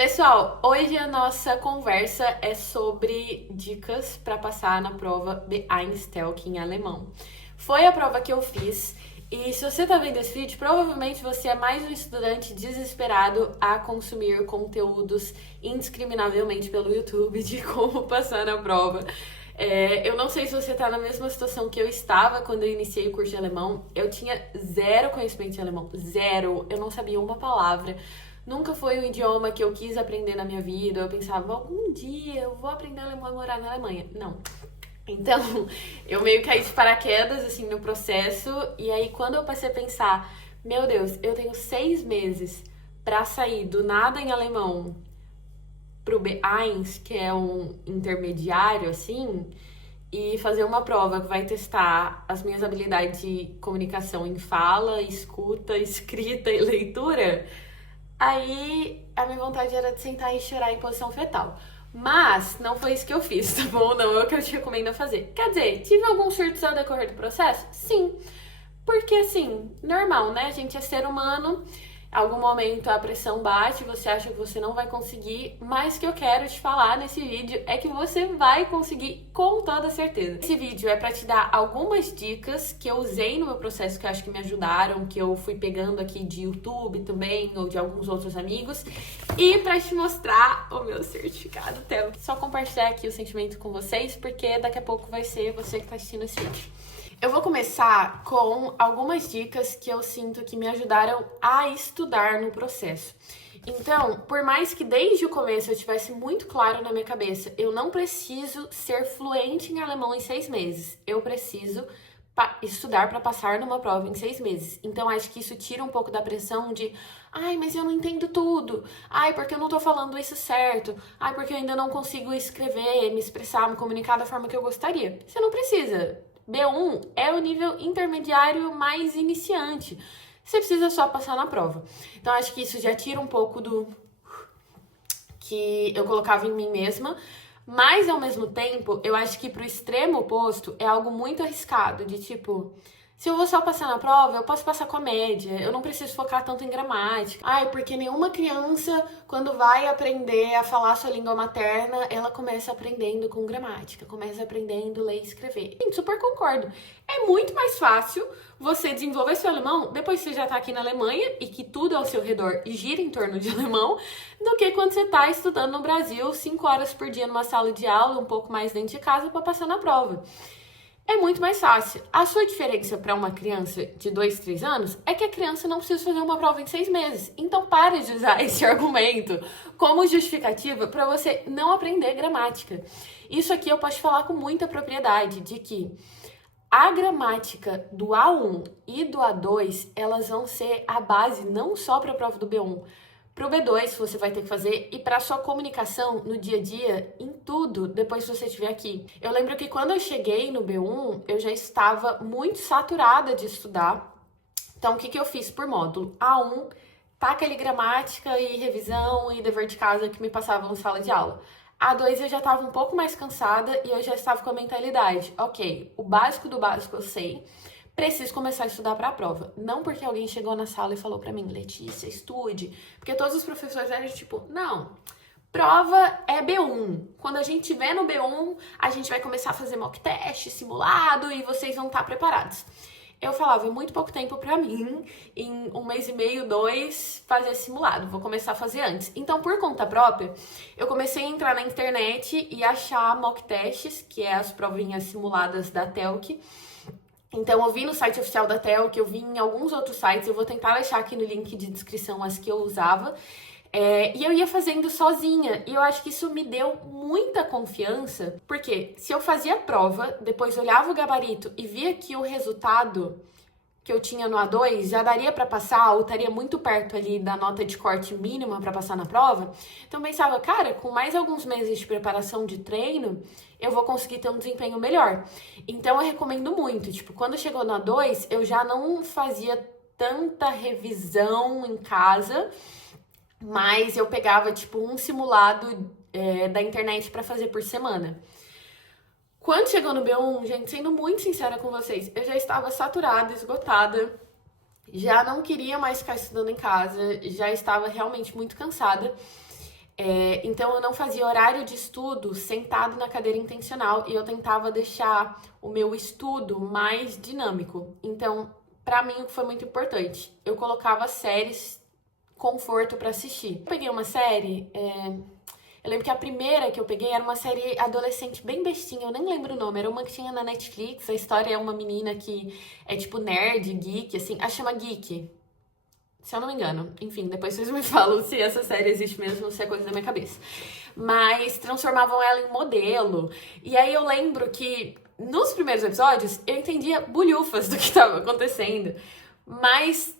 Pessoal, hoje a nossa conversa é sobre dicas para passar na prova B1 em alemão. Foi a prova que eu fiz e se você tá vendo esse vídeo, provavelmente você é mais um estudante desesperado a consumir conteúdos indiscriminavelmente pelo YouTube de como passar na prova. Eu não sei se você tá na mesma situação que eu estava quando eu iniciei o curso de alemão. Eu tinha zero conhecimento de alemão, zero. Eu não sabia uma palavra. Nunca foi um idioma que eu quis aprender na minha vida. Eu pensava, algum dia eu vou aprender alemão e morar na Alemanha. Não. Então, eu meio que caí de paraquedas, assim, no processo. E aí, quando eu passei a pensar, meu Deus, eu tenho 6 meses pra sair do nada em alemão pro B1, que é um intermediário, assim, e fazer uma prova que vai testar as minhas habilidades de comunicação em fala, escuta, escrita e leitura. Aí a minha vontade era de sentar e chorar em posição fetal. Mas não foi isso que eu fiz, tá bom? Não é o que eu te recomendo a fazer. Quer dizer, tive alguns surtos ao decorrer do processo? Sim. Porque assim, normal, né? A gente é ser humano. Algum momento a pressão bate, você acha que você não vai conseguir, mas o que eu quero te falar nesse vídeo é que você vai conseguir com toda certeza. Esse vídeo é para te dar algumas dicas que eu usei no meu processo, que eu acho que me ajudaram, que eu fui pegando aqui de YouTube também, ou de alguns outros amigos, e para te mostrar o meu certificado. Então, só compartilhar aqui o sentimento com vocês, porque daqui a pouco vai ser você que tá assistindo esse vídeo. Eu vou começar com algumas dicas que eu sinto que me ajudaram a estudar no processo. Então, por mais que desde o começo eu tivesse muito claro na minha cabeça, eu não preciso ser fluente em alemão em 6 meses. Eu preciso estudar para passar numa prova em 6 meses. Então, acho que isso tira um pouco da pressão de ai, mas eu não entendo tudo. Ai, porque eu não tô falando isso certo. Ai, porque eu ainda não consigo escrever, me expressar, me comunicar da forma que eu gostaria. Você não precisa. B1 é o nível intermediário mais iniciante. Você precisa só passar na prova. Então, acho que isso já tira um pouco do que eu colocava em mim mesma. Mas, ao mesmo tempo, eu acho que pro extremo oposto é algo muito arriscado. De tipo, se eu vou só passar na prova, eu posso passar com a média. Eu não preciso focar tanto em gramática. Ai, porque nenhuma criança, quando vai aprender a falar sua língua materna, ela começa aprendendo com gramática. Começa aprendendo a ler e escrever. Sim, super concordo. É muito mais fácil você desenvolver seu alemão depois que você já tá aqui na Alemanha e que tudo ao seu redor gira em torno de alemão, do que quando você tá estudando no Brasil 5 horas por dia numa sala de aula, um pouco mais dentro de casa, para passar na prova. É muito mais fácil. A sua diferença para uma criança de 2, 3 anos é que a criança não precisa fazer uma prova em 6 meses. Então pare de usar esse argumento como justificativa para você não aprender gramática. Isso aqui eu posso falar com muita propriedade, de que a gramática do A1 e do A2, elas vão ser a base não só para a prova do B1, para o B2 você vai ter que fazer e para a sua comunicação no dia a dia, em tudo, depois que você estiver aqui. Eu lembro que quando eu cheguei no B1, eu já estava muito saturada de estudar. Então, o que eu fiz por módulo? A1, taca ali gramática e revisão e dever de casa que me passavam em sala de aula. A2 eu já estava um pouco mais cansada e eu já estava com a mentalidade, ok, o básico do básico eu sei, preciso começar a estudar para a prova. Não porque alguém chegou na sala e falou para mim, Letícia, estude. Porque todos os professores eram tipo, não, prova é B1. Quando a gente estiver no B1, a gente vai começar a fazer mock test, simulado e vocês vão estar preparados. Eu falava, é muito pouco tempo pra mim, em 1 mês e meio, 2, fazer simulado. Vou começar a fazer antes. Então, por conta própria, eu comecei a entrar na internet e achar mock tests, que é as provinhas simuladas da Telc. Então, eu vi no site oficial da Telc, eu vi em alguns outros sites, eu vou tentar deixar aqui no link de descrição as que eu usava. E eu ia fazendo sozinha, e eu acho que isso me deu muita confiança, porque se eu fazia a prova, depois olhava o gabarito e via que o resultado que eu tinha no A2 já daria para passar, ou estaria muito perto ali da nota de corte mínima para passar na prova, então eu pensava, cara, com mais alguns meses de preparação de treino, eu vou conseguir ter um desempenho melhor. Então eu recomendo muito, tipo, quando chegou no A2, eu já não fazia tanta revisão em casa, mas eu pegava, tipo, um simulado da internet pra fazer por semana. Quando chegou no B1, gente, sendo muito sincera com vocês, eu já estava saturada, esgotada, já não queria mais ficar estudando em casa, já estava realmente muito cansada. Então eu não fazia horário de estudo sentado na cadeira intencional e eu tentava deixar o meu estudo mais dinâmico. Então, pra mim, o que foi muito importante, eu colocava séries conforto pra assistir. Eu peguei uma série, eu lembro que a primeira que eu peguei era uma série adolescente bem bestinha, eu nem lembro o nome, era uma que tinha na Netflix, a história é uma menina que é tipo nerd, geek, assim, chama Geek. Se eu não me engano. Enfim, depois vocês me falam se essa série existe mesmo ou se é coisa da minha cabeça. Mas transformavam ela em modelo. E aí eu lembro que nos primeiros episódios eu entendia bulhufas do que estava acontecendo. Mas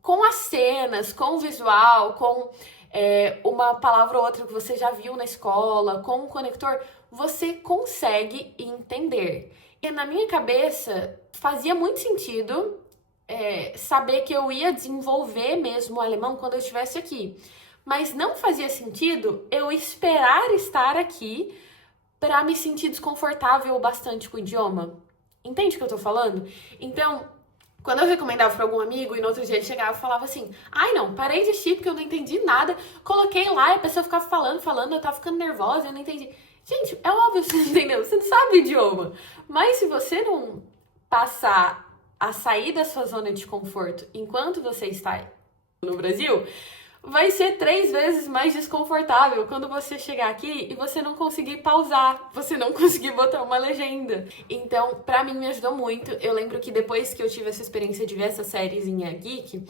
com as cenas, com o visual, com uma palavra ou outra que você já viu na escola, com o conector, você consegue entender. E na minha cabeça fazia muito sentido saber que eu ia desenvolver mesmo o alemão quando eu estivesse aqui. Mas não fazia sentido eu esperar estar aqui para me sentir desconfortável bastante com o idioma. Entende o que eu tô falando? Então, quando eu recomendava para algum amigo e no outro dia ele chegava e falava assim: ai não, parei de assistir porque eu não entendi nada, coloquei lá e a pessoa ficava falando, eu tava ficando nervosa, eu não entendi. Gente, é óbvio que você não entendeu, você não sabe o idioma. Mas se você não passar a sair da sua zona de conforto enquanto você está no Brasil, vai ser 3 vezes mais desconfortável quando você chegar aqui e você não conseguir pausar, você não conseguir botar uma legenda. Então, pra mim, me ajudou muito. Eu lembro que depois que eu tive essa experiência de ver essa sériezinha geek,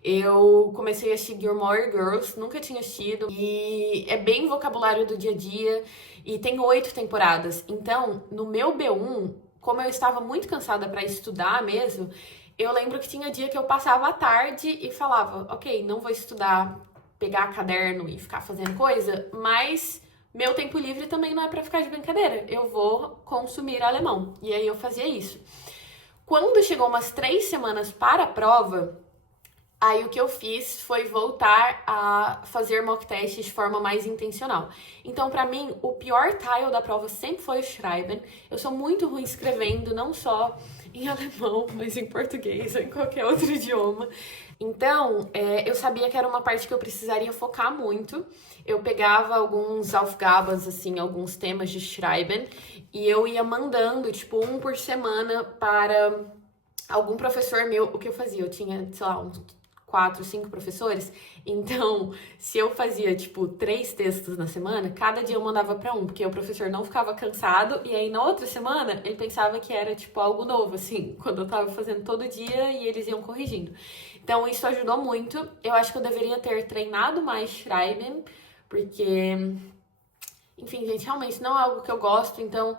eu comecei a assistir Gilmore Girls, nunca tinha assistido, e é bem vocabulário do dia a dia, e tem 8 temporadas. Então, no meu B1, como eu estava muito cansada para estudar mesmo, eu lembro que tinha dia que eu passava a tarde e falava, ok, não vou estudar, pegar caderno e ficar fazendo coisa, mas meu tempo livre também não é para ficar de brincadeira, eu vou consumir alemão. E aí eu fazia isso. Quando chegou umas 3 semanas para a prova, aí o que eu fiz foi voltar a fazer mock test de forma mais intencional. Então, pra mim, o pior tile da prova sempre foi o Schreiben. Eu sou muito ruim escrevendo, não só em alemão, mas em português ou em qualquer outro idioma. Então, eu sabia que era uma parte que eu precisaria focar muito. Eu pegava alguns Aufgabens, assim, alguns temas de Schreiben, e eu ia mandando, tipo, um por semana para algum professor meu. O que eu fazia? Eu tinha, sei lá, uns 4, 5 professores, então se eu fazia tipo 3 textos na semana, cada dia eu mandava para um, porque o professor não ficava cansado e aí na outra semana ele pensava que era tipo algo novo, assim, quando eu tava fazendo todo dia e eles iam corrigindo. Então isso ajudou muito. Eu acho que eu deveria ter treinado mais Schreiben, porque, enfim, gente, realmente não é algo que eu gosto, então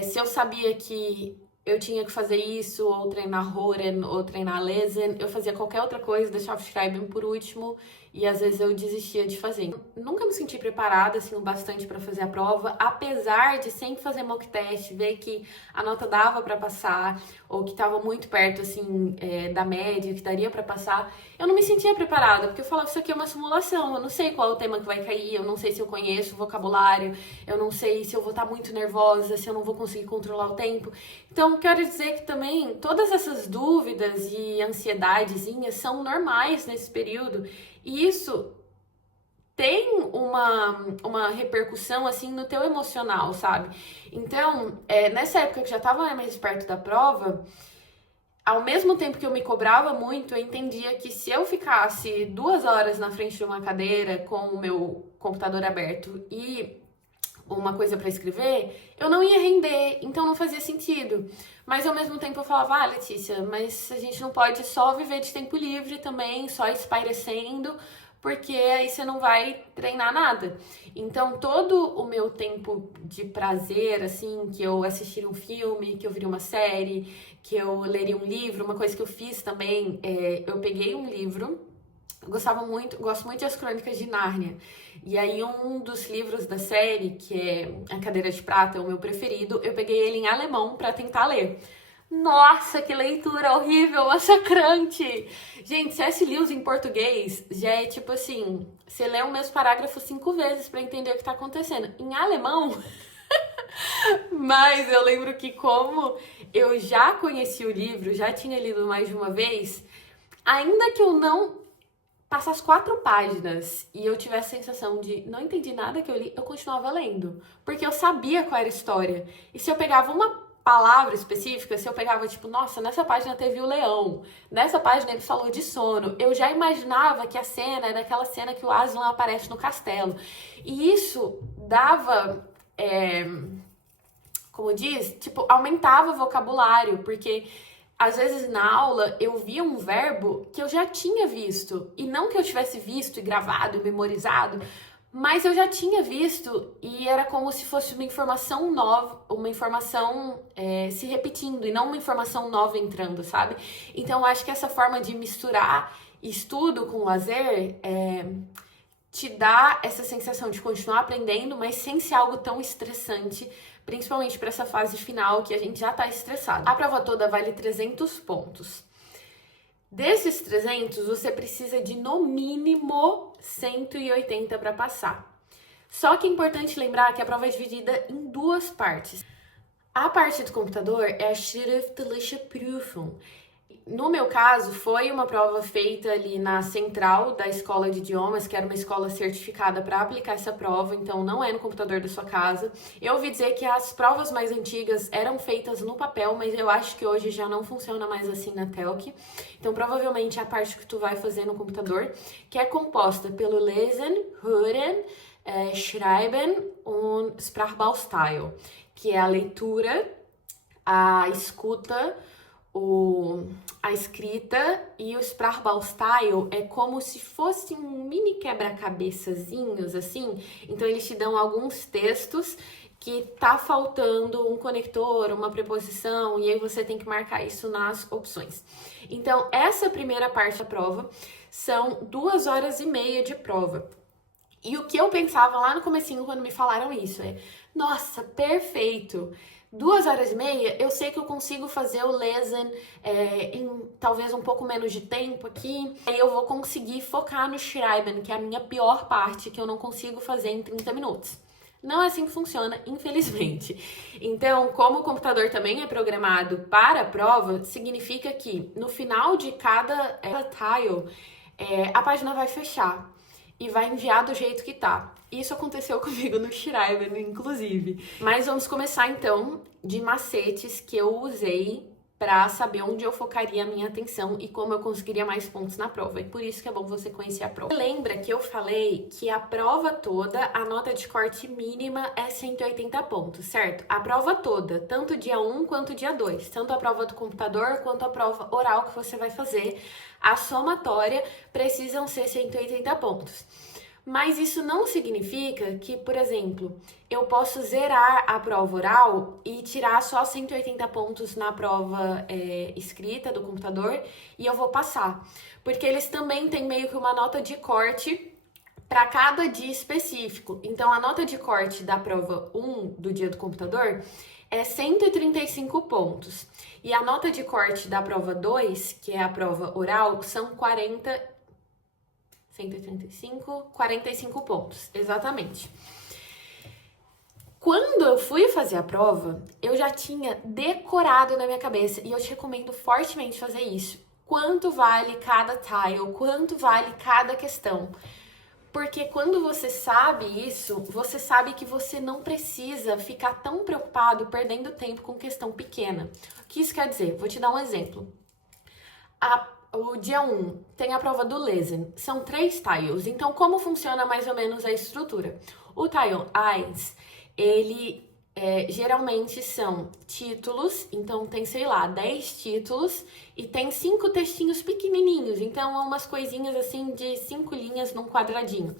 se eu sabia que eu tinha que fazer isso, ou treinar Hören, ou treinar Lesen, eu fazia qualquer outra coisa, deixava o Schreiben por último, e às vezes eu desistia de fazer. Nunca me senti preparada, assim, o bastante para fazer a prova, apesar de sempre fazer mock test, ver que a nota dava para passar, ou que estava muito perto, assim, da média, que daria para passar, eu não me sentia preparada, porque eu falava, isso aqui é uma simulação, eu não sei qual é o tema que vai cair, eu não sei se eu conheço o vocabulário, eu não sei se eu vou estar muito nervosa, se eu não vou conseguir controlar o tempo. Então, quero dizer que também todas essas dúvidas e ansiedadezinhas são normais nesse período, e isso tem uma repercussão, assim, no teu emocional, sabe? Então, nessa época que já estava mais perto da prova, ao mesmo tempo que eu me cobrava muito, eu entendia que se eu ficasse 2 horas na frente de uma cadeira com o meu computador aberto e uma coisa para escrever, eu não ia render, então não fazia sentido. Mas ao mesmo tempo eu falava, Letícia, mas a gente não pode só viver de tempo livre também, só espairecendo, porque aí você não vai treinar nada. Então todo o meu tempo de prazer, assim, que eu assistir um filme, que eu viria uma série, que eu leria um livro, uma coisa que eu fiz também, eu peguei um livro. Eu gosto muito das Crônicas de Nárnia. E aí um dos livros da série, que é A Cadeira de Prata, é o meu preferido, eu peguei ele em alemão pra tentar ler. Nossa, que leitura horrível, massacrante! Gente, se esse livro em português, já é tipo assim, você lê o mesmo parágrafo 5 vezes pra entender o que tá acontecendo. Em alemão... Mas eu lembro que como eu já conheci o livro, já tinha lido mais de uma vez, ainda que eu não passar as 4 páginas e eu tivesse a sensação de não entendi nada que eu li, eu continuava lendo. Porque eu sabia qual era a história. E se eu pegava uma palavra específica, se eu pegava tipo, nossa, nessa página teve o leão, nessa página ele falou de sono, eu já imaginava que a cena era aquela cena que o Aslan aparece no castelo. E isso dava, como diz, tipo, aumentava o vocabulário, porque às vezes na aula eu via um verbo que eu já tinha visto, e não que eu tivesse visto e gravado e memorizado, mas eu já tinha visto e era como se fosse uma informação nova, uma informação se repetindo e não uma informação nova entrando, sabe? Então eu acho que essa forma de misturar estudo com lazer te dá essa sensação de continuar aprendendo, mas sem ser algo tão estressante, principalmente para essa fase final que a gente já tá estressado. A prova toda vale 300 pontos. Desses 300, você precisa de no mínimo 180 para passar. Só que é importante lembrar que a prova é dividida em 2 partes. A parte do computador é a Schriftliche Prüfung. No meu caso, foi uma prova feita ali na central da escola de idiomas, que era uma escola certificada para aplicar essa prova, então não é no computador da sua casa. Eu ouvi dizer que as provas mais antigas eram feitas no papel, mas eu acho que hoje já não funciona mais assim na Telc. Então, provavelmente é a parte que tu vai fazer no computador, que é composta pelo Lesen, Hören, Schreiben und Sprachbausteil, que é a leitura, a escuta, a escrita, e o Sprachbausteil é como se fosse um mini quebra-cabeçazinhos, assim. Então, eles te dão alguns textos que tá faltando um conector, uma preposição, e aí você tem que marcar isso nas opções. Então, essa primeira parte da prova são 2 horas e meia de prova. E o que eu pensava lá no comecinho, quando me falaram isso, nossa, perfeito! 2 horas e meia, eu sei que eu consigo fazer o Lesen em talvez um pouco menos de tempo aqui. Aí eu vou conseguir focar no Schreiben, que é a minha pior parte, que eu não consigo fazer em 30 minutos. Não é assim que funciona, infelizmente. Então, como o computador também é programado para a prova, significa que no final de cada tile, a página vai fechar e vai enviar do jeito que tá. Isso aconteceu comigo no Schreiben, inclusive. Mas vamos começar então de macetes que eu usei para saber onde eu focaria a minha atenção e como eu conseguiria mais pontos na prova. E por isso que é bom você conhecer a prova. Lembra que eu falei que a prova toda, a nota de corte mínima é 180 pontos, certo? A prova toda, tanto dia 1 quanto dia 2, tanto a prova do computador quanto a prova oral que você vai fazer, a somatória precisam ser 180 pontos. Mas isso não significa que, por exemplo, eu posso zerar a prova oral e tirar só 180 pontos na prova escrita do computador e eu vou passar. Porque eles também têm meio que uma nota de corte para cada dia específico. Então, a nota de corte da prova 1 do dia do computador é 135 pontos. E a nota de corte da prova 2, que é a prova oral, são 45 pontos, exatamente. Quando eu fui fazer a prova, eu já tinha decorado na minha cabeça, e eu te recomendo fortemente fazer isso. Quanto vale cada tile, quanto vale cada questão. Porque quando você sabe isso, você sabe que você não precisa ficar tão preocupado perdendo tempo com questão pequena. O que isso quer dizer? Vou te dar um exemplo. O dia 1 tem a prova do Lesen, são 3 tiles, então como funciona mais ou menos a estrutura? O tile 1, ele geralmente são títulos, então tem, sei lá, 10 títulos e tem 5 textinhos pequenininhos, então é umas coisinhas assim de 5 linhas num quadradinho.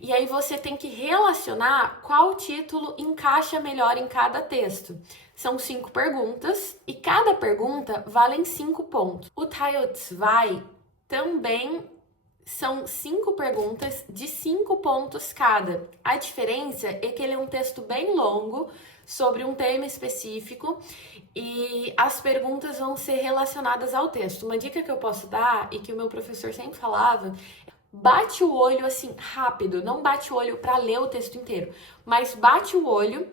E aí você tem que relacionar qual título encaixa melhor em cada texto. São 5 perguntas e cada pergunta vale 5 pontos. O Tile 2 também são 5 perguntas de 5 pontos cada. A diferença é que ele é um texto bem longo sobre um tema específico e as perguntas vão ser relacionadas ao texto. Uma dica que eu posso dar e que o meu professor sempre falava: bate o olho assim rápido, não bate o olho para ler o texto inteiro, mas bate o olho,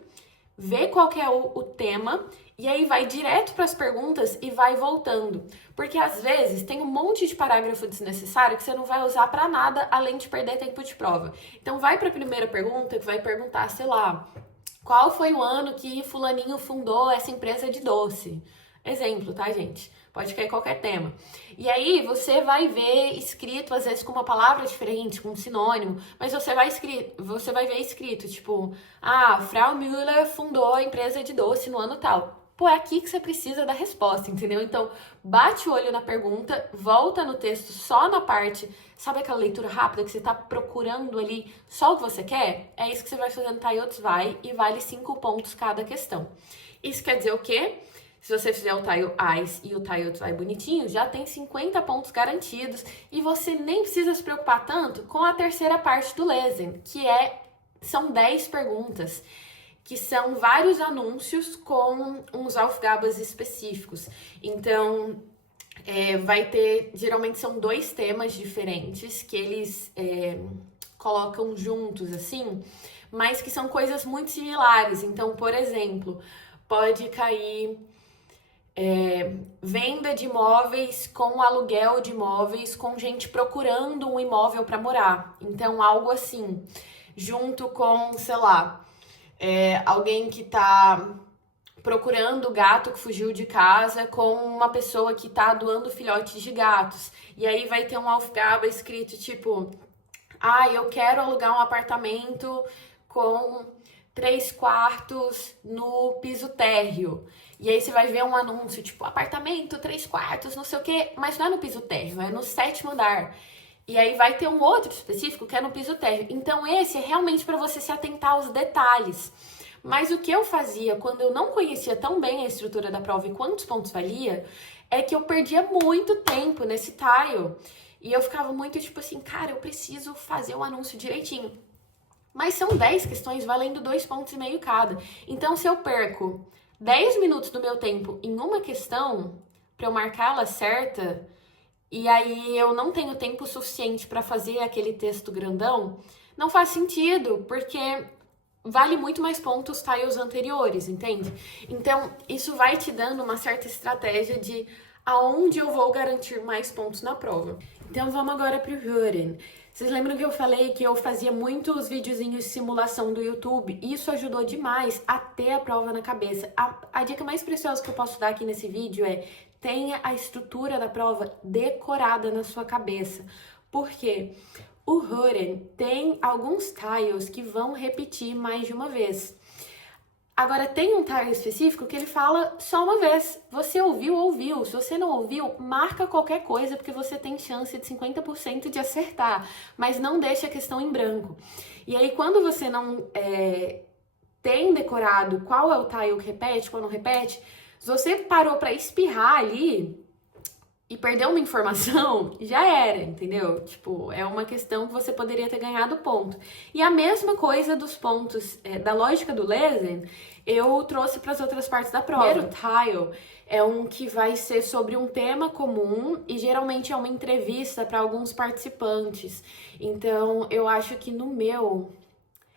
vê qual que é o tema e aí vai direto para as perguntas e vai voltando. Porque às vezes tem um monte de parágrafo desnecessário que você não vai usar para nada além de perder tempo de prova. Então vai para a primeira pergunta que vai perguntar, sei lá, qual foi o ano que fulaninho fundou essa empresa de doce? Exemplo, tá, gente? Pode cair qualquer tema. E aí você vai ver escrito, às vezes com uma palavra diferente, com um sinônimo, mas você vai ver escrito, tipo, Frau Müller fundou a empresa de doce no ano tal. Pô, é aqui que você precisa da resposta, entendeu? Então, bate o olho na pergunta, volta no texto só na parte, sabe aquela leitura rápida que você tá procurando ali só o que você quer? É isso que você vai fazer no TIELTS Vai e vale 5 pontos cada questão. Isso quer dizer o quê? Se você fizer o Tile Eyes e o TIELTS Vai bonitinho, já tem 50 pontos garantidos e você nem precisa se preocupar tanto com a terceira parte do Lesen, que são 10 perguntas, que são vários anúncios com uns Aufgabas específicos. Então, vai ter, geralmente são 2 temas diferentes que eles colocam juntos, assim, mas que são coisas muito similares. Então, por exemplo, pode cair venda de imóveis com aluguel de imóveis com gente procurando um imóvel para morar. Então, algo assim, junto com, sei lá, alguém que tá procurando gato que fugiu de casa com uma pessoa que tá doando filhotes de gatos. E aí vai ter um Aufgabe escrito tipo, eu quero alugar um apartamento com 3 quartos no piso térreo. E aí você vai ver um anúncio, tipo, apartamento, 3 quartos, não sei o quê, mas não é no piso térreo, é no 7º andar. E aí vai ter um outro específico que é no piso térreo. Então esse é realmente para você se atentar aos detalhes. Mas o que eu fazia quando eu não conhecia tão bem a estrutura da prova e quantos pontos valia, é que eu perdia muito tempo nesse tile. E eu ficava muito tipo assim, cara, eu preciso fazer o anúncio direitinho. Mas são 10 questões valendo 2,5 pontos cada. Então se eu perco 10 minutos do meu tempo em uma questão, para eu marcar ela certa, e aí eu não tenho tempo suficiente para fazer aquele texto grandão, não faz sentido, porque vale muito mais pontos tiles anteriores, entende? Então, isso vai te dando uma certa estratégia de aonde eu vou garantir mais pontos na prova. Então, vamos agora para o Hören. Vocês lembram que eu falei que eu fazia muitos videozinhos de simulação do YouTube? Isso ajudou demais a ter a prova na cabeça. A dica mais preciosa que eu posso dar aqui nesse vídeo é: tenha a estrutura da prova decorada na sua cabeça. Por quê? O Hören tem alguns tiles que vão repetir mais de uma vez. Agora, tem um tile específico que ele fala só uma vez. Você ouviu, ouviu. Se você não ouviu, marca qualquer coisa, porque você tem chance de 50% de acertar. Mas não deixe a questão em branco. E aí, quando você não tem decorado qual é o tile que repete, qual não repete, se você parou para espirrar ali e perdeu uma informação, já era, entendeu? Tipo, é uma questão que você poderia ter ganhado ponto. E a mesma coisa dos pontos da lógica do Lesen, eu trouxe para as outras partes da prova. O primeiro tile é um que vai ser sobre um tema comum e geralmente é uma entrevista para alguns participantes. Então, eu acho que no meu,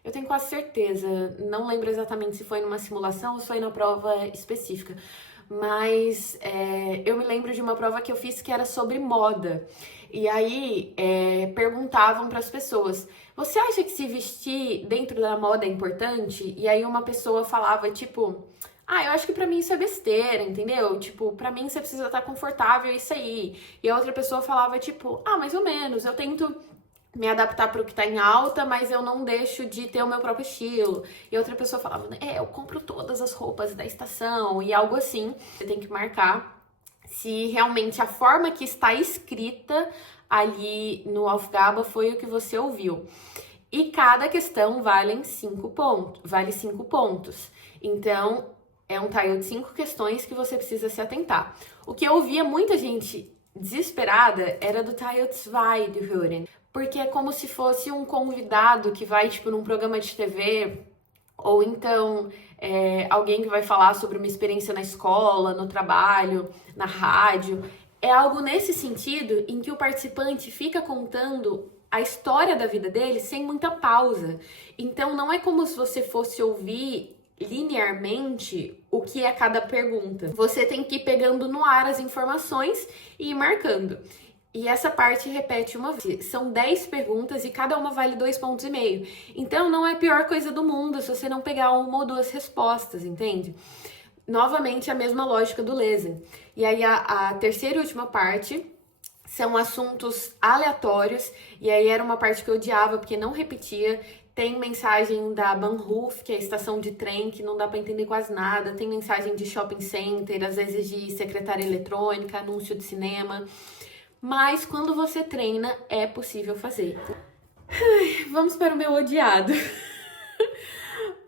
eu tenho quase certeza, não lembro exatamente se foi numa simulação ou se foi na prova específica, mas eu me lembro de uma prova que eu fiz que era sobre moda. E aí perguntavam para as pessoas: você acha que se vestir dentro da moda é importante? E aí uma pessoa falava tipo: eu acho que pra mim isso é besteira, entendeu? Tipo, pra mim você precisa estar confortável, é isso aí. E a outra pessoa falava tipo: mais ou menos, eu tento me adaptar para o que tá em alta, mas eu não deixo de ter o meu próprio estilo. E outra pessoa falava, eu compro todas as roupas da estação, e algo assim. Você tem que marcar se realmente a forma que está escrita ali no Aufgabe foi o que você ouviu. E cada questão vale 5 pontos. Então, é um tile de 5 questões que você precisa se atentar. O que eu ouvia muita gente desesperada era do TIELTS Vai do Hören, porque é como se fosse um convidado que vai, tipo, num programa de TV, ou então alguém que vai falar sobre uma experiência na escola, no trabalho, na rádio. É algo nesse sentido em que o participante fica contando a história da vida dele sem muita pausa. Então, não é como se você fosse ouvir linearmente o que é cada pergunta. Você tem que ir pegando no ar as informações e ir marcando. E essa parte repete uma vez. São 10 perguntas e cada uma vale 2,5 pontos. Então não é a pior coisa do mundo se você não pegar uma ou duas respostas, entende? Novamente a mesma lógica do Lesen. E aí a terceira e última parte são assuntos aleatórios, e aí era uma parte que eu odiava porque não repetia. Tem mensagem da Bahnhof, que é a estação de trem, que não dá pra entender quase nada. Tem mensagem de shopping center, às vezes de secretária eletrônica, anúncio de cinema. Mas quando você treina, é possível fazer. Ai, vamos para o meu odiado.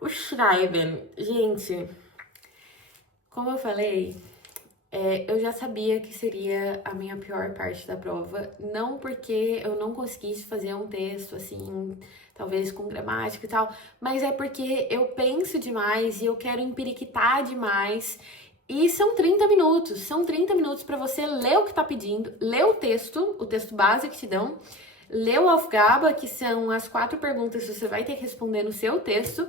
O Schreiben. Gente, como eu falei, eu já sabia que seria a minha pior parte da prova. Não porque eu não conseguisse fazer um texto, assim, talvez com gramática e tal, mas é porque eu penso demais e eu quero empiriquitar demais. E são 30 minutos para você ler o que tá pedindo, ler o texto base que te dão, ler o Aufgabe, que são as 4 perguntas que você vai ter que responder no seu texto,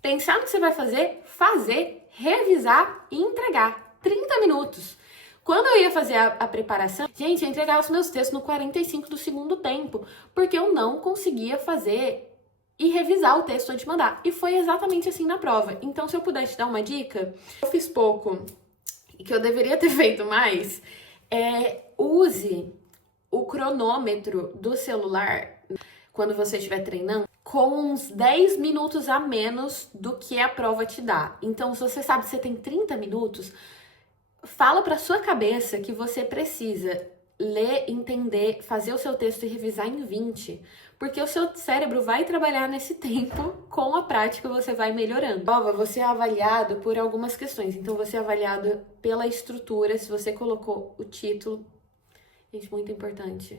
pensar no que você vai fazer, revisar e entregar. 30 minutos. Quando eu ia fazer a preparação, gente, eu entregava os meus textos no 45 do segundo tempo, porque eu não conseguia fazer e revisar o texto antes de mandar. E foi exatamente assim na prova. Então, se eu puder te dar uma dica, eu fiz pouco e que eu deveria ter feito mais, use o cronômetro do celular quando você estiver treinando com uns 10 minutos a menos do que a prova te dá. Então, se você sabe que você tem 30 minutos, fala pra sua cabeça que você precisa ler, entender, fazer o seu texto e revisar em 20, porque o seu cérebro vai trabalhar nesse tempo, com a prática você vai melhorando. Prova, você é avaliado por algumas questões, então você é avaliado pela estrutura, se você colocou o título. Gente, muito importante.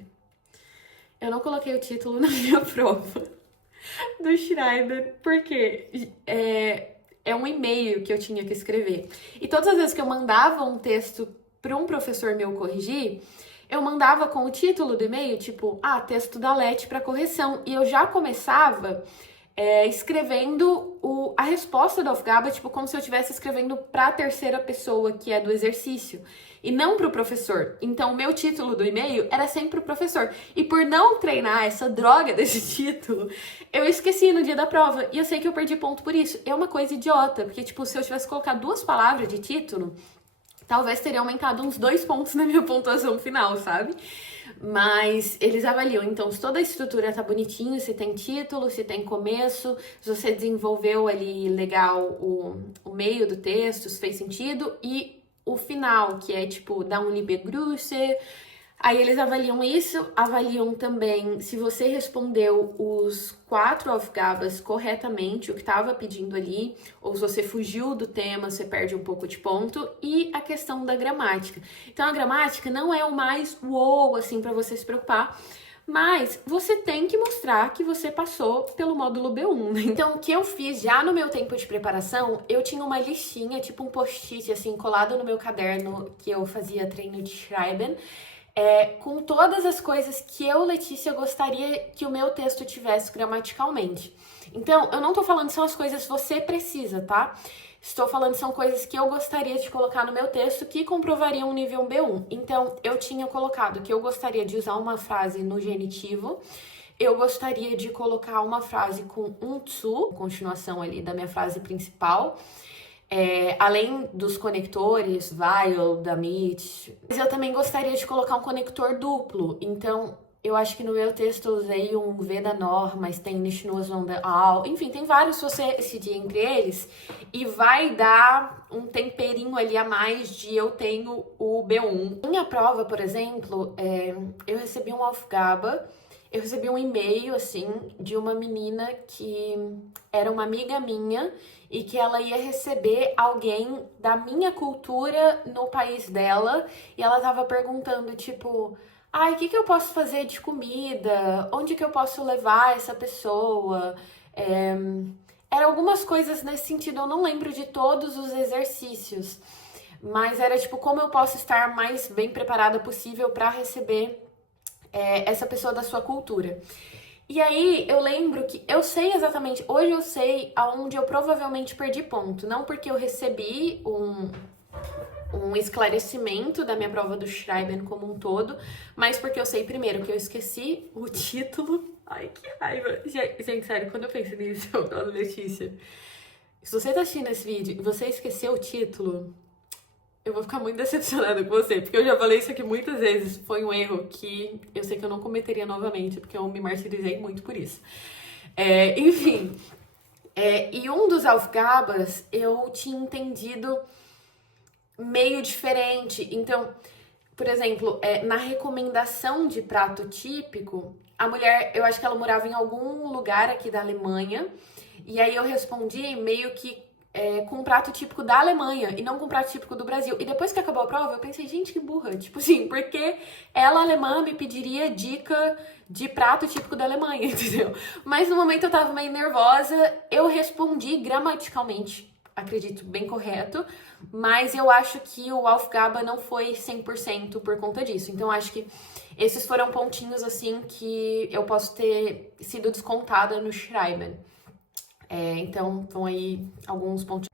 Eu não coloquei o título na minha prova do Schreiber, porque é um e-mail que eu tinha que escrever. E todas as vezes que eu mandava um texto para um professor meu corrigir, eu mandava com o título do e-mail, tipo, texto da Leti para correção. E eu já começava escrevendo a resposta da Aufgabe, tipo, como se eu estivesse escrevendo para a terceira pessoa, que é do exercício, e não para o professor. Então, o meu título do e-mail era sempre o professor. E por não treinar essa droga desse título, eu esqueci no dia da prova. E eu sei que eu perdi ponto por isso. É uma coisa idiota, porque, tipo, se eu tivesse colocado 2 palavras de título, talvez teria aumentado uns 2 pontos na minha pontuação final, sabe? Mas eles avaliam, então, se toda a estrutura tá bonitinho, se tem título, se tem começo, se você desenvolveu ali legal o meio do texto, se fez sentido, e o final, que é tipo, dar um liebe Grüße. Aí eles avaliam isso, avaliam também se você respondeu os 4 Aufgabes corretamente, o que estava pedindo ali, ou se você fugiu do tema, você perde um pouco de ponto, e a questão da gramática. Então a gramática não é o mais uou, assim, para você se preocupar, mas você tem que mostrar que você passou pelo módulo B1. Então, o que eu fiz já no meu tempo de preparação, eu tinha uma listinha, tipo um post-it, assim, colado no meu caderno que eu fazia treino de Schreiben, com todas as coisas que eu, Letícia, gostaria que o meu texto tivesse gramaticalmente. Então, eu não tô falando que são as coisas que você precisa, tá? Estou falando que são coisas que eu gostaria de colocar no meu texto que comprovariam um nível B1. Então, eu tinha colocado que eu gostaria de usar uma frase no genitivo, eu gostaria de colocar uma frase com um zu, continuação ali da minha frase principal, além dos conectores, weil, damit, mas eu também gostaria de colocar um conector duplo. Então, eu acho que no meu texto eu usei um Veda Nor, mas tem nicht nur sondern auch. Enfim, tem vários, se você decidir entre eles, e vai dar um temperinho ali a mais de eu tenho o B1. Minha prova, por exemplo, eu recebi um Aufgabe, eu recebi um e-mail, assim, de uma menina que era uma amiga minha e que ela ia receber alguém da minha cultura no país dela, e ela tava perguntando, tipo, o que eu posso fazer de comida? Onde que eu posso levar essa pessoa? Eram algumas coisas nesse sentido, eu não lembro de todos os exercícios, mas era tipo, como eu posso estar mais bem preparada possível para receber essa pessoa da sua cultura. E aí eu lembro que eu sei exatamente, hoje eu sei aonde eu provavelmente perdi ponto. Não porque eu recebi um esclarecimento da minha prova do Schreiben como um todo, mas porque eu sei primeiro que eu esqueci o título. Ai, que raiva. Gente, sério, quando eu penso nisso, eu falo, Letícia, se você tá assistindo esse vídeo e você esqueceu o título, eu vou ficar muito decepcionada com você, porque eu já falei isso aqui muitas vezes. Foi um erro que eu sei que eu não cometeria novamente, porque eu me martirizei muito por isso. Enfim, e um dos Aufgabas eu tinha entendido meio diferente. Então, por exemplo, na recomendação de prato típico, a mulher, eu acho que ela morava em algum lugar aqui da Alemanha, e aí eu respondi meio que com um prato típico da Alemanha e não com um prato típico do Brasil. E depois que acabou a prova, eu pensei, gente, que burra. Tipo assim, porque ela, alemã, me pediria dica de prato típico da Alemanha, entendeu? Mas no momento eu tava meio nervosa, eu respondi gramaticalmente, acredito, bem correto, mas eu acho que o Aufgabe não foi 100% por conta disso. Então, acho que esses foram pontinhos, assim, que eu posso ter sido descontada no Schreiben. Então, estão aí alguns pontinhos.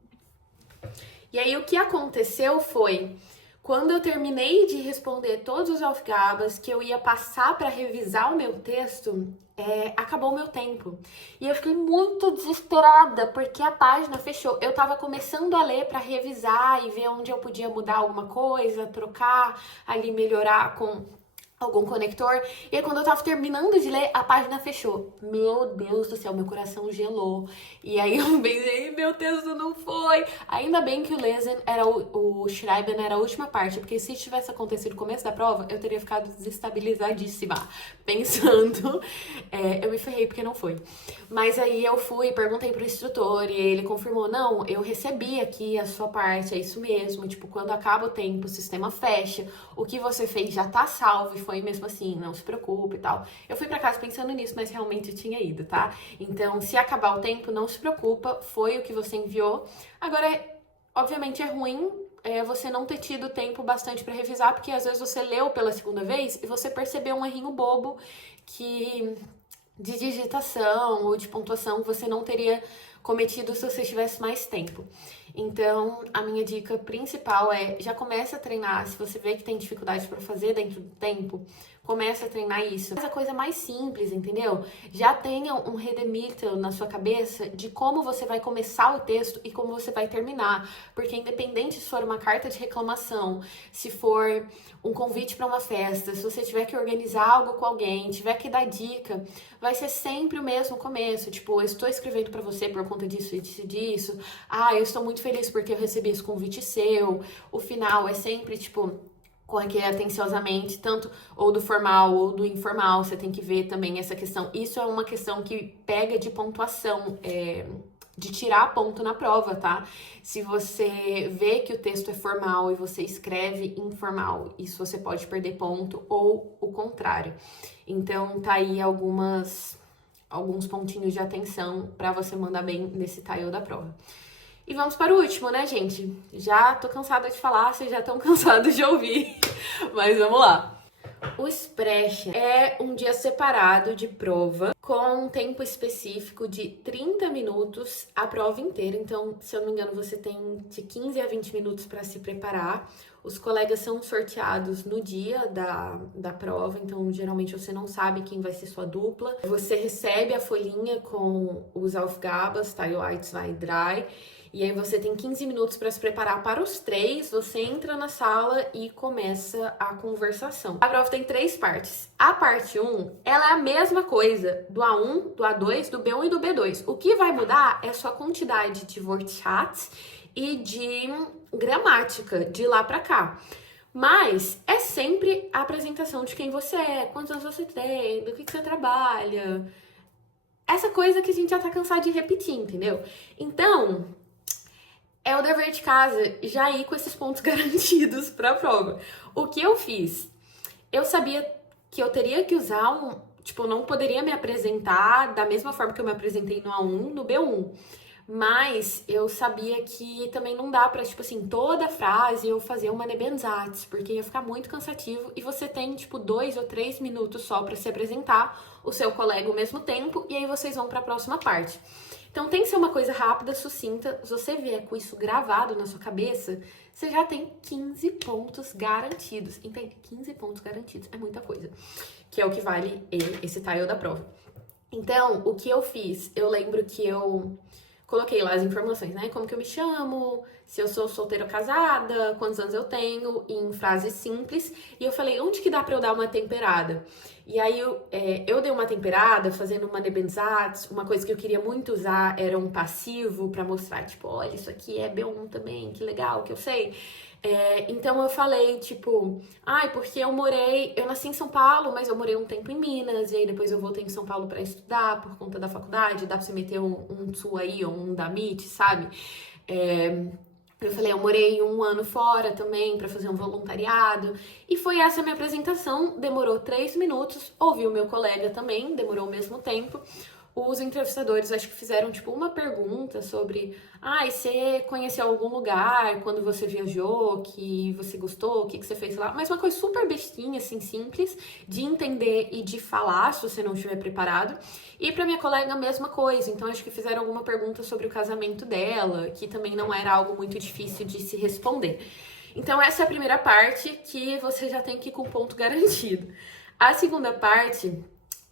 E aí, o que aconteceu foi, quando eu terminei de responder todos os Aufgabas, que eu ia passar para revisar o meu texto, acabou o meu tempo. E eu fiquei muito desesperada, porque a página fechou. Eu tava começando a ler para revisar e ver onde eu podia mudar alguma coisa, trocar, ali melhorar com algum conector. E aí, quando eu tava terminando de ler, a página fechou. Meu Deus do céu, meu coração gelou. E aí eu pensei, meu texto não foi. Ainda bem que o Lesen era o Schreiben era a última parte, porque se tivesse acontecido no começo da prova, eu teria ficado desestabilizadíssima, pensando. Eu me ferrei porque não foi. Mas aí eu fui, perguntei pro instrutor e ele confirmou, não, eu recebi aqui a sua parte, é isso mesmo. Tipo, quando acaba o tempo, o sistema fecha. O que você fez já tá salvo e foi mesmo assim, não se preocupe e tal. Eu fui pra casa pensando nisso, mas realmente eu tinha ido, tá? Então, se acabar o tempo, não se preocupa, foi o que você enviou. Agora, obviamente é ruim você não ter tido tempo bastante pra revisar, porque às vezes você leu pela segunda vez e você percebeu um errinho bobo que de digitação ou de pontuação você não teria cometido se você tivesse mais tempo. Então, a minha dica principal já começa a treinar. Se você vê que tem dificuldade para fazer dentro do tempo, começa a treinar isso. Faz a coisa mais simples, entendeu? Já tenha um Redemilton na sua cabeça de como você vai começar o texto e como você vai terminar. Porque independente se for uma carta de reclamação, se for um convite para uma festa, se você tiver que organizar algo com alguém, tiver que dar dica, vai ser sempre o mesmo começo. Tipo, eu estou escrevendo para você por conta disso e disso. Eu estou muito feliz porque eu recebi esse convite seu. O final é sempre, tipo, atenciosamente, tanto ou do formal ou do informal. Você tem que ver também essa questão. Isso é uma questão que pega de pontuação, de tirar ponto na prova, tá? Se você vê que o texto é formal e você escreve informal, isso você pode perder ponto ou o contrário. Então, tá aí alguns pontinhos de atenção para você mandar bem nesse tile da prova. E vamos para o último, né, gente? Já tô cansada de falar, vocês já estão cansados de ouvir, mas vamos lá. O Sprechen é um dia separado de prova com um tempo específico de 30 minutos a prova inteira. Então, se eu não me engano, você tem de 15 a 20 minutos para se preparar. Os colegas são sorteados no dia da prova, então geralmente você não sabe quem vai ser sua dupla. Você recebe a folhinha com os Aufgabas, Teil 1, 2, 3, e aí você tem 15 minutos para se preparar para os 3, você entra na sala e começa a conversação. A prova tem 3 partes. A parte 1, ela é a mesma coisa do A1, do A2, do B1 e do B2. O que vai mudar é sua quantidade de Wortschatz e de gramática, de lá para cá. Mas é sempre a apresentação de quem você é, quantos anos você tem, do que você trabalha. Essa coisa que a gente já tá cansado de repetir, entendeu? Então, é o dever de casa já ir com esses pontos garantidos para a prova. O que eu fiz? Eu sabia que eu teria que usar não poderia me apresentar da mesma forma que eu me apresentei no A1, no B1. Mas eu sabia que também não dá pra, tipo assim, toda frase eu fazer uma Nebenzatz, porque ia ficar muito cansativo e você tem, tipo, 2 ou 3 minutos só pra se apresentar o seu colega ao mesmo tempo e aí vocês vão pra próxima parte. Então tem que ser uma coisa rápida, sucinta. Se você vier com isso gravado na sua cabeça, você já tem 15 pontos garantidos. Entende? 15 pontos garantidos é muita coisa. Que é o que vale esse tile da prova. Então, o que eu fiz? Eu lembro que eu coloquei lá as informações, né? Como que eu me chamo, se eu sou solteira ou casada, quantos anos eu tenho, em frases simples. E eu falei, onde que dá pra eu dar uma temperada? E aí eu dei uma temperada fazendo uma Nebenzatz. Uma coisa que eu queria muito usar era um passivo pra mostrar, tipo, olha, isso aqui é B1 também, que legal, que eu sei. Então eu falei, tipo, porque eu nasci em São Paulo, mas eu morei um tempo em Minas, e aí depois eu voltei em São Paulo pra estudar por conta da faculdade, dá pra você meter um TSU aí, ou um DAMIT, sabe? Eu falei, eu morei 1 ano fora também pra fazer um voluntariado, e foi essa a minha apresentação, demorou 3 minutos, ouvi o meu colega também, demorou o mesmo tempo. Os entrevistadores acho que fizeram tipo uma pergunta sobre você conheceu algum lugar quando você viajou, que você gostou, o que você fez lá, mas uma coisa super bestinha, assim, simples, de entender e de falar, se você não estiver preparado. E pra minha colega a mesma coisa, então acho que fizeram alguma pergunta sobre o casamento dela, que também não era algo muito difícil de se responder. Então essa é a primeira parte, que você já tem que ir com ponto garantido. A segunda parte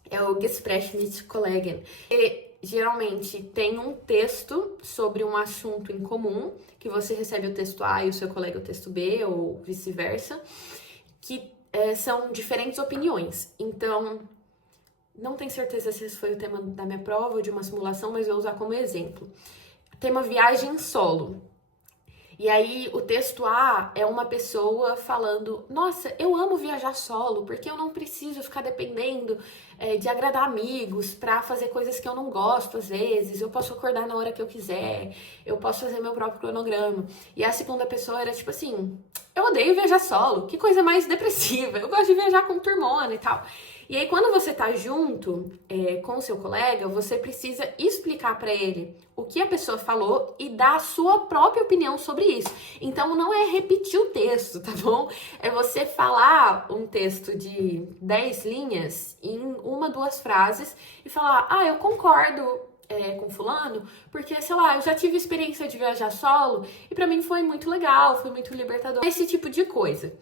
é o Gespräch mit Kollegen. E geralmente tem um texto sobre um assunto em comum, que você recebe o texto A e o seu colega o texto B, ou vice-versa, que são diferentes opiniões. Então, não tenho certeza se esse foi o tema da minha prova ou de uma simulação, mas vou usar como exemplo. Tema viagem solo. E aí, o texto A é uma pessoa falando, nossa, eu amo viajar solo, porque eu não preciso ficar dependendo de agradar amigos pra fazer coisas que eu não gosto às vezes, eu posso acordar na hora que eu quiser, eu posso fazer meu próprio cronograma. E a segunda pessoa era tipo assim, eu odeio viajar solo, que coisa mais depressiva, eu gosto de viajar com turmona e tal. E aí, quando você tá junto com o seu colega, você precisa explicar pra ele o que a pessoa falou e dar a sua própria opinião sobre isso. Então, não é repetir o texto, tá bom? É você falar um texto de 10 linhas em 1, 2 frases e falar, eu concordo com fulano, porque, sei lá, eu já tive experiência de viajar solo e pra mim foi muito legal, foi muito libertador. Esse tipo de coisa.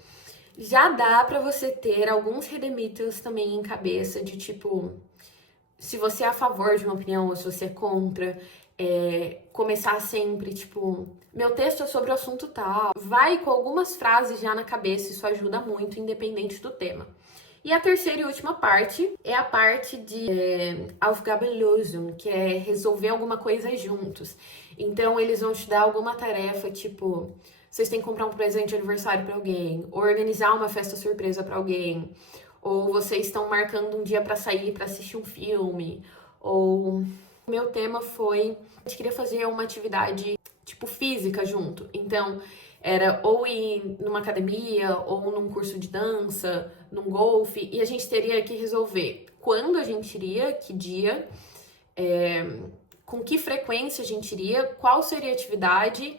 Já dá pra você ter alguns redemitters também em cabeça de tipo, se você é a favor de uma opinião ou se você é contra, começar sempre, tipo, meu texto é sobre o assunto tal. Vai com algumas frases já na cabeça, isso ajuda muito, independente do tema. E a terceira e última parte é a parte de Aufgabenlösung, que é resolver alguma coisa juntos. Então, eles vão te dar alguma tarefa, tipo, vocês têm que comprar um presente de aniversário para alguém, ou organizar uma festa surpresa para alguém, ou vocês estão marcando um dia para sair para assistir um filme, ou o meu tema foi, a gente queria fazer uma atividade tipo física junto. Então, era ou ir numa academia, ou num curso de dança, num golfe, e a gente teria que resolver quando a gente iria, que dia, com que frequência a gente iria, qual seria a atividade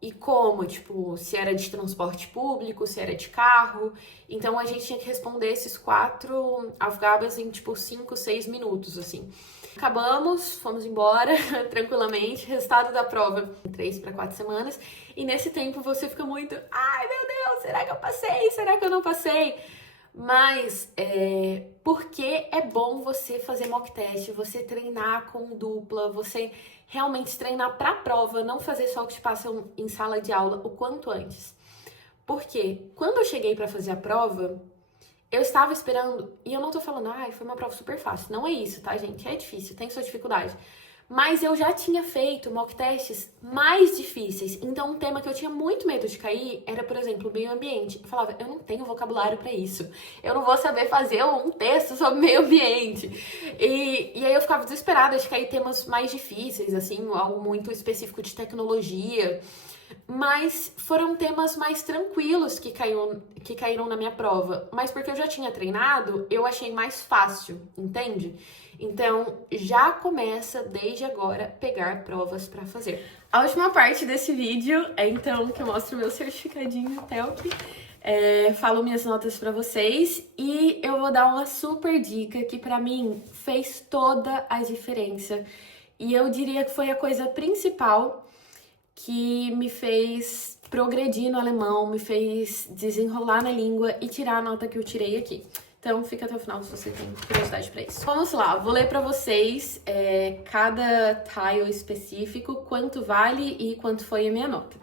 e como, tipo, se era de transporte público, se era de carro. Então a gente tinha que responder esses 4 Aufgabens em tipo 5, 6 minutos, assim. Acabamos, fomos embora tranquilamente. Resultado da prova em 3 para 4 semanas. E nesse tempo você fica muito, ai meu Deus, será que eu passei? Será que eu não passei? Mas porque é bom você fazer mock test, você treinar com dupla, você realmente treinar pra prova, não fazer só o que te passam em sala de aula o quanto antes. Porque quando eu cheguei pra fazer a prova, eu estava esperando, e eu não tô falando, foi uma prova super fácil. Não é isso, tá, gente? É difícil, tem sua dificuldade. Mas eu já tinha feito mock tests mais difíceis. Então, um tema que eu tinha muito medo de cair era, por exemplo, o meio ambiente. Eu falava, eu não tenho vocabulário pra isso. Eu não vou saber fazer um texto sobre meio ambiente. E aí eu ficava desesperada de cair temas mais difíceis, assim, algo muito específico de tecnologia. Mas foram temas mais tranquilos que caíram na minha prova. Mas porque eu já tinha treinado, eu achei mais fácil, entende? Então, já começa desde agora a pegar provas para fazer. A última parte desse vídeo é então que eu mostro meu certificadinho TELC, falo minhas notas para vocês e eu vou dar uma super dica que para mim fez toda a diferença. E eu diria que foi a coisa principal que me fez progredir no alemão, me fez desenrolar na língua e tirar a nota que eu tirei aqui. Então, fica até o final se você tem curiosidade para isso. Vamos lá, vou ler para vocês cada tile específico, quanto vale e quanto foi a minha nota.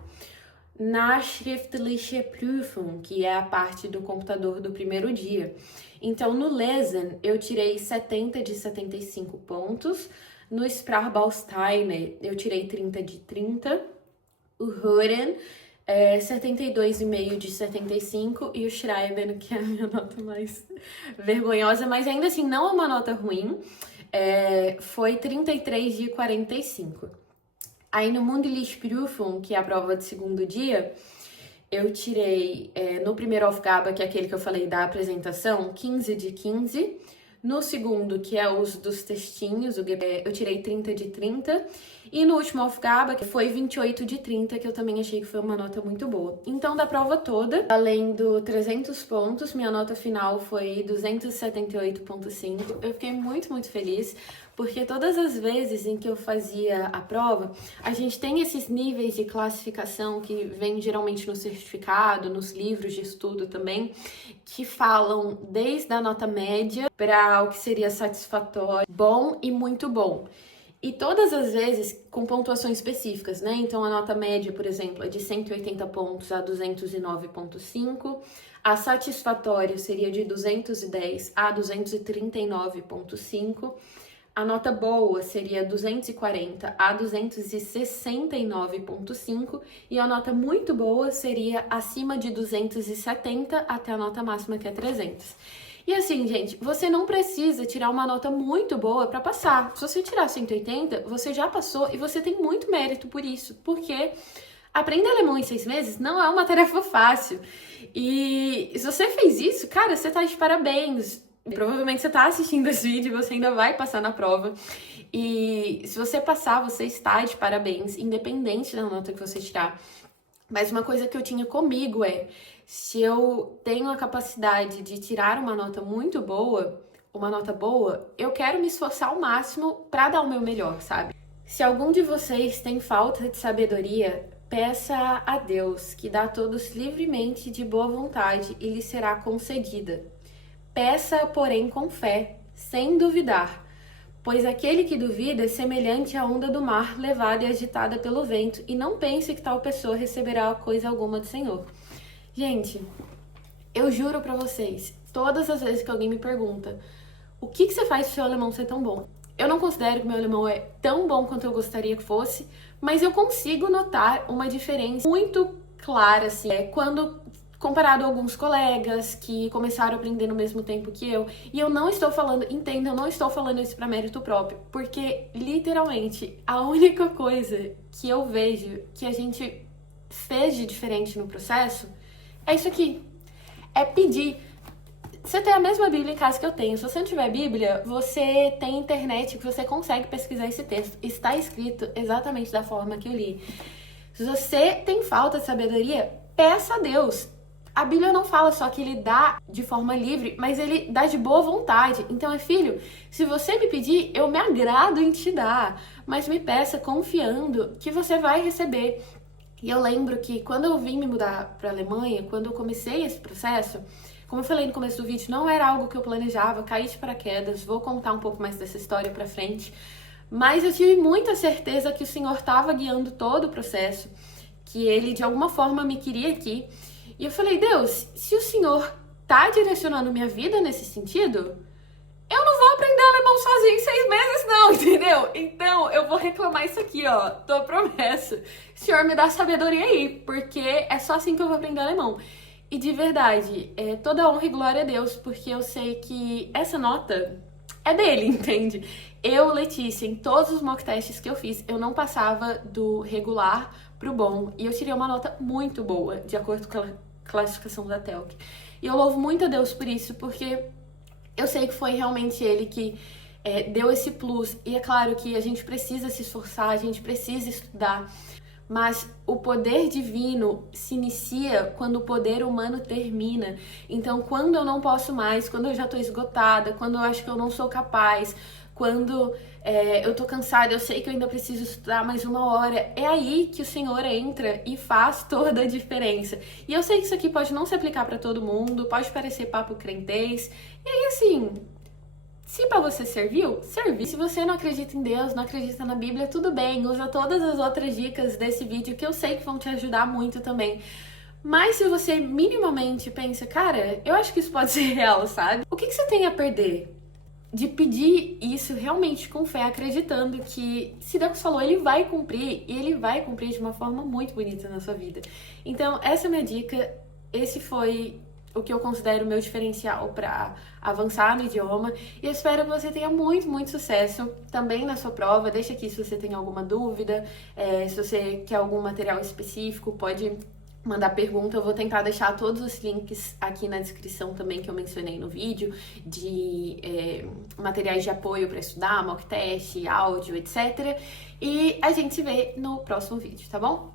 Na schriftliche Prüfung, que é a parte do computador do primeiro dia. Então, no Lesen, eu tirei 70 de 75 pontos. No Sprachbausteine, eu tirei 30 de 30. O Hören, 72,5 de 75, e o Schreiben, que é a minha nota mais vergonhosa, mas ainda assim não é uma nota ruim, foi 33 de 45. Aí no Mündliche Prüfung, que é a prova de segundo dia, eu tirei no primeiro Aufgabe, que é aquele que eu falei da apresentação, 15 de 15. No segundo, que é o uso dos textinhos, eu tirei 30 de 30. E no último Aufgabe, que foi 28 de 30, que eu também achei que foi uma nota muito boa. Então, da prova toda, além do 300 pontos, minha nota final foi 278,5. Eu fiquei muito, muito feliz, porque todas as vezes em que eu fazia a prova, a gente tem esses níveis de classificação que vem geralmente no certificado, nos livros de estudo também, que falam desde a nota média para o que seria satisfatório, bom e muito bom. E todas as vezes com pontuações específicas, né? Então, a nota média, por exemplo, é de 180 pontos a 209,5. A satisfatória seria de 210 a 239,5. A nota boa seria 240 a 269,5. E a nota muito boa seria acima de 270 até a nota máxima, que é 300. E assim, gente, você não precisa tirar uma nota muito boa para passar. Se você tirar 180, você já passou e você tem muito mérito por isso, porque aprender alemão em 6 meses não é uma tarefa fácil. E se você fez isso, cara, você tá de parabéns. Provavelmente você tá assistindo esse vídeo e você ainda vai passar na prova. E se você passar, você está de parabéns, independente da nota que você tirar. Mas uma coisa que eu tinha comigo se eu tenho a capacidade de tirar uma nota muito boa, eu quero me esforçar ao máximo para dar o meu melhor, sabe? Se algum de vocês tem falta de sabedoria, peça a Deus, que dá a todos livremente de boa vontade e lhe será concedida. Peça, porém, com fé, sem duvidar. Pois aquele que duvida é semelhante à onda do mar, levada e agitada pelo vento, e não pense que tal pessoa receberá coisa alguma do Senhor. Gente, eu juro pra vocês, todas as vezes que alguém me pergunta o que você faz pro seu alemão ser tão bom? Eu não considero que meu alemão é tão bom quanto eu gostaria que fosse, mas eu consigo notar uma diferença muito clara, assim, quando comparado a alguns colegas que começaram a aprender no mesmo tempo que eu. E eu não estou falando, entenda, eu não estou falando isso para mérito próprio, porque literalmente a única coisa que eu vejo que a gente fez de diferente no processo é isso aqui. É pedir. Você tem a mesma Bíblia em casa que eu tenho. Se você não tiver Bíblia, você tem internet que você consegue pesquisar esse texto. Está escrito exatamente da forma que eu li. Se você tem falta de sabedoria, peça a Deus. A Bíblia não fala só que ele dá de forma livre, mas ele dá de boa vontade. Então, filho, se você me pedir, eu me agrado em te dar, mas me peça confiando que você vai receber. E eu lembro que quando eu vim me mudar para a Alemanha, quando eu comecei esse processo, como eu falei no começo do vídeo, não era algo que eu planejava, caí de paraquedas, vou contar um pouco mais dessa história pra frente, mas eu tive muita certeza que o Senhor estava guiando todo o processo, que Ele de alguma forma me queria aqui. E eu falei, Deus, se o Senhor tá direcionando minha vida nesse sentido, eu não vou aprender alemão sozinho em 6 meses não, entendeu? Então, eu vou reclamar isso aqui, ó, tua promessa. Senhor, me dá sabedoria aí, porque é só assim que eu vou aprender alemão. E de verdade, toda honra e glória a Deus, porque eu sei que essa nota é dele, entende? Eu, Letícia, em todos os mock tests que eu fiz, eu não passava do regular pro bom. E eu tirei uma nota muito boa, de acordo com a classificação da TELC. E eu louvo muito a Deus por isso, porque eu sei que foi realmente ele que deu esse plus. E é claro que a gente precisa se esforçar, a gente precisa estudar, mas o poder divino se inicia quando o poder humano termina. Então, quando eu não posso mais, quando eu já tô esgotada, quando eu acho que eu não sou capaz, quando eu tô cansada, eu sei que eu ainda preciso estudar mais uma hora, é aí que o Senhor entra e faz toda a diferença. E eu sei que isso aqui pode não se aplicar pra todo mundo, pode parecer papo crentez, e aí assim, se pra você serviu, serviu. Se você não acredita em Deus, não acredita na Bíblia, tudo bem, usa todas as outras dicas desse vídeo que eu sei que vão te ajudar muito também. Mas se você minimamente pensa, cara, eu acho que isso pode ser real, sabe? O que você tem a perder de pedir isso realmente com fé, acreditando que se Deus falou, ele vai cumprir, e ele vai cumprir de uma forma muito bonita na sua vida. Então, essa é a minha dica, esse foi o que eu considero o meu diferencial para avançar no idioma, e eu espero que você tenha muito, muito sucesso também na sua prova. Deixa aqui se você tem alguma dúvida, se você quer algum material específico, pode mandar pergunta. Eu vou tentar deixar todos os links aqui na descrição também que eu mencionei no vídeo, de materiais de apoio para estudar, mock test, áudio, etc. E a gente se vê no próximo vídeo, tá bom?